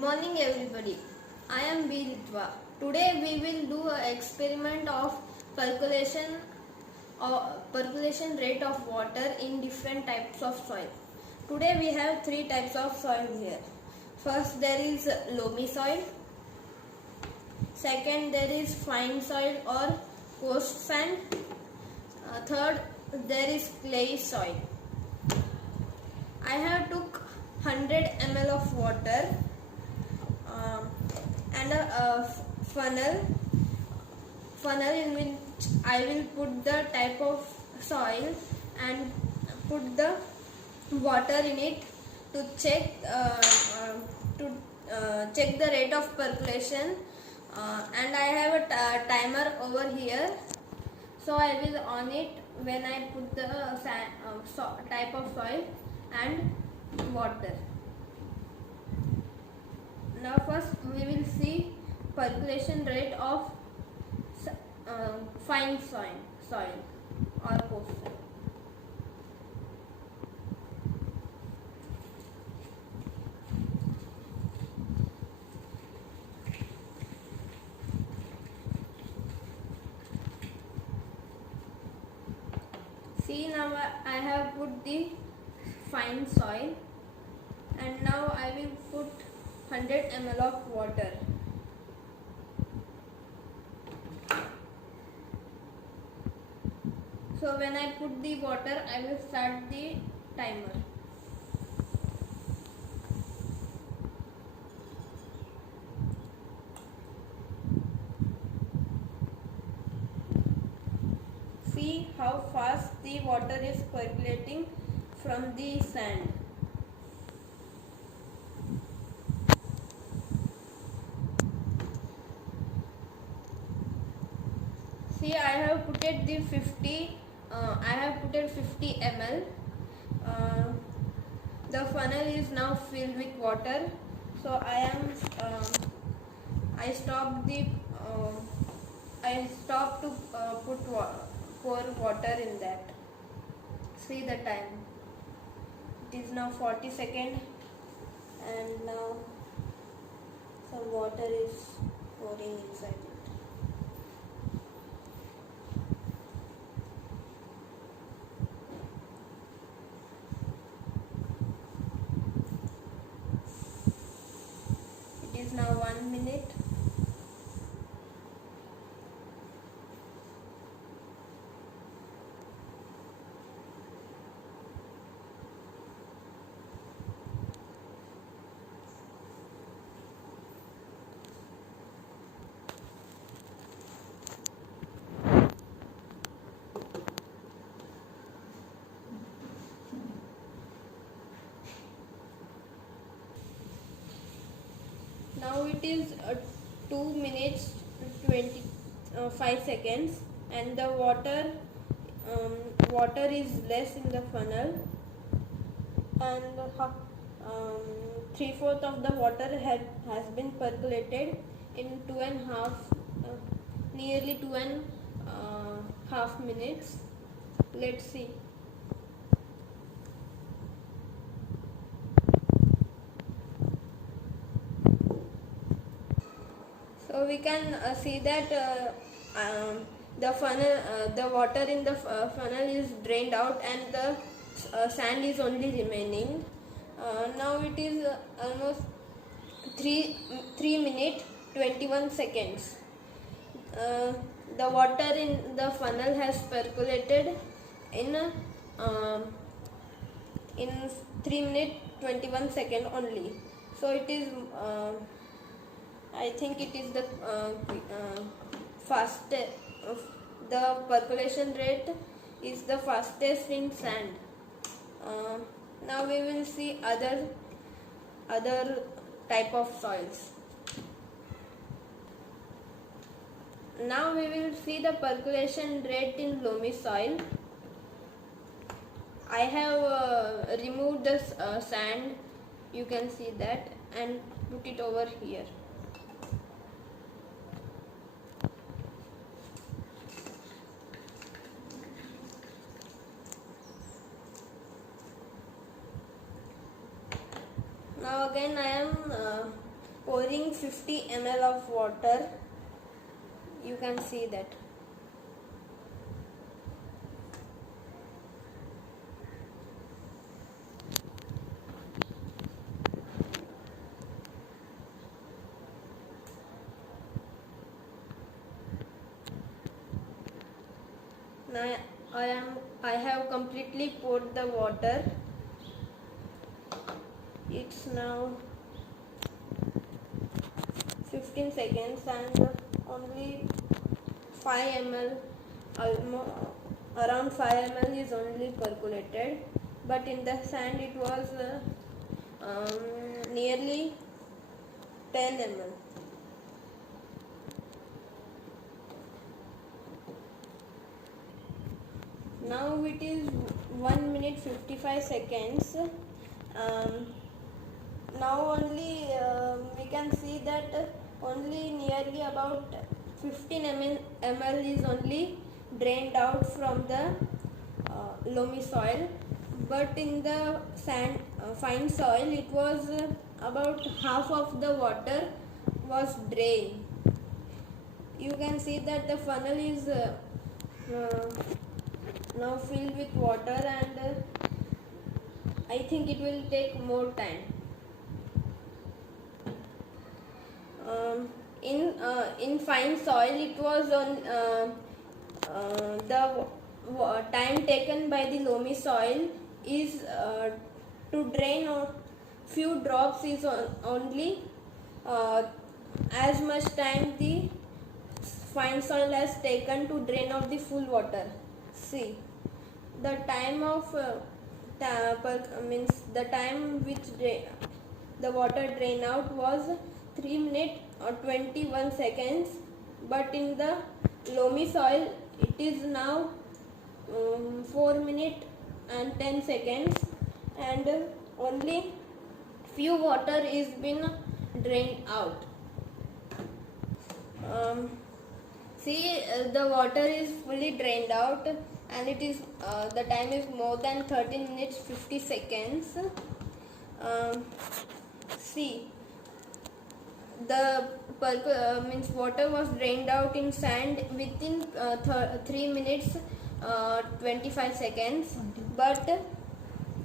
morning everybody. I am B. Litva. Today we will do an experiment of percolation rate of water in different types of soil. Today we have three types of soil here. First there is loamy soil. Second there is fine soil or coast sand. Third there is clay soil. I have took 100 ml of water and a funnel in which I will put the type of soil and put the water in it to check check the rate of percolation, and I have a timer over here, so I will on it when I put the type of soil and water. Now first we will see percolation rate of fine soil or coast soil. See, now I have put the fine soil and now I will put 100 ml of water. So when I put the water, I will start the timer. See how fast the water is percolating from the sand. See, I have put it the 50. I have put it 50 ml. The funnel is now filled with water. So I stopped to pour water in that. See the time. It is now 40 seconds, and now some water is pouring inside it. It is now 1 minute. Now it is 2 minutes 25 seconds, and the water is less in the funnel, and 3/4 of the water has been percolated in nearly 2.5 minutes. Let's see. So we can see that the water in the funnel is drained out, and the sand is only remaining. Now it is almost 3 minutes 21 seconds. The water in the funnel has percolated in 3 minutes 21 seconds only. So it is I think it is the fastest. The percolation rate is the fastest in sand. Now we will see other type of soils. Now we will see the percolation rate in loamy soil. I have removed the sand, you can see that, and put it over here. Now again I am pouring 50 ml of water. You can see that. Now I have completely poured the water. It's now 15 seconds and only 5 ml, around 5 ml is only percolated, but in the sand it was nearly 10 ml. Now it is 1 minute 55 seconds. Now only we can see that only nearly about 15 ml is only drained out from the loamy soil, but in the sand fine soil it was about half of the water was drained. You can see that the funnel is now filled with water, and I think it will take more time. In fine soil it was on the time taken by the loamy soil is to drain few drops is only as much time the fine soil has taken to drain out the full water. See, the time of means the time which the water drain out was 3 minutes or 21 seconds, but in the loamy soil it is now 4 minutes and 10 seconds, and only few water is been drained out. See, the water is fully drained out, and it is the time is more than 13 minutes 50 seconds. See, the means water was drained out in sand within 3 minutes 25 seconds, but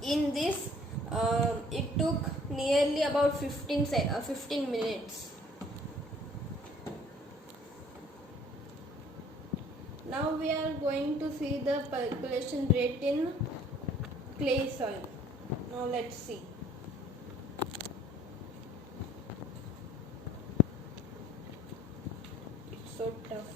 in this it took nearly about 15 minutes. Now we are going to see the percolation rate in clay soil. Now let's see. It's so tough.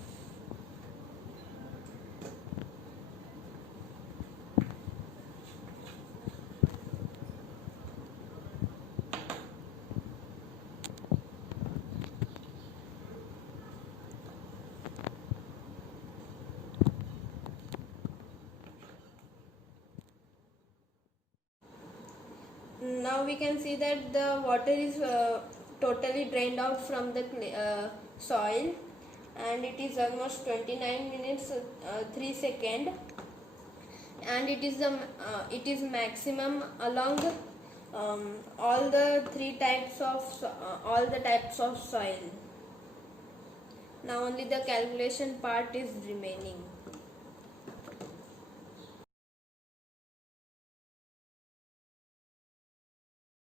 Now we can see that the water is totally drained out from the soil, and it is almost 29 minutes 3 seconds, and it is maximum along all the types of soil. Now only the calculation part is remaining.